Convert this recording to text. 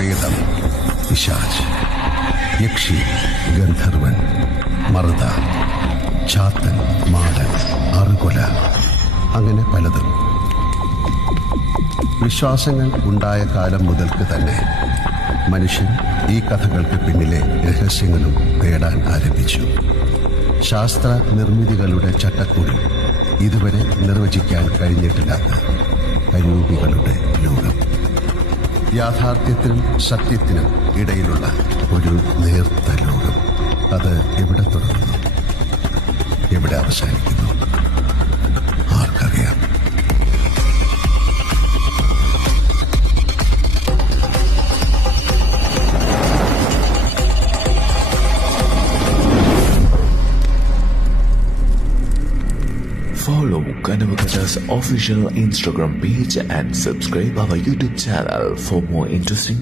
പ്രേതം, പിശാച്, യക്ഷി, ഗന്ധർവൻ, മറുത, ചാത്തൻ, മാടൻ, അറുകൊല, അങ്ങനെ പലതും. വിശ്വാസങ്ങൾ ഉണ്ടായ കാലം മുതൽക്ക് തന്നെ മനുഷ്യൻ ഈ കഥകൾക്ക് പിന്നിലെ രഹസ്യങ്ങളും തേടാൻ ആരംഭിച്ചു. ശാസ്ത്ര നിർമ്മിതികളുടെ ചട്ടക്കൂടിൽ ഇതുവരെ നിർവചിക്കാൻ കഴിഞ്ഞിട്ടില്ലാത്ത അരൂപികളുടെ ലോകം. യാഥാർത്ഥ്യത്തിനും സത്യത്തിനും ഇടയിലുള്ള ഒരു നേർത്ത ലോകം. അത് എവിടെ തുടങ്ങുന്നു, എവിടെ അവസാനിക്കുന്നു, ആർക്കറിയാം? Follow Kanavakatha's official Instagram page and subscribe our YouTube channel for more interesting videos.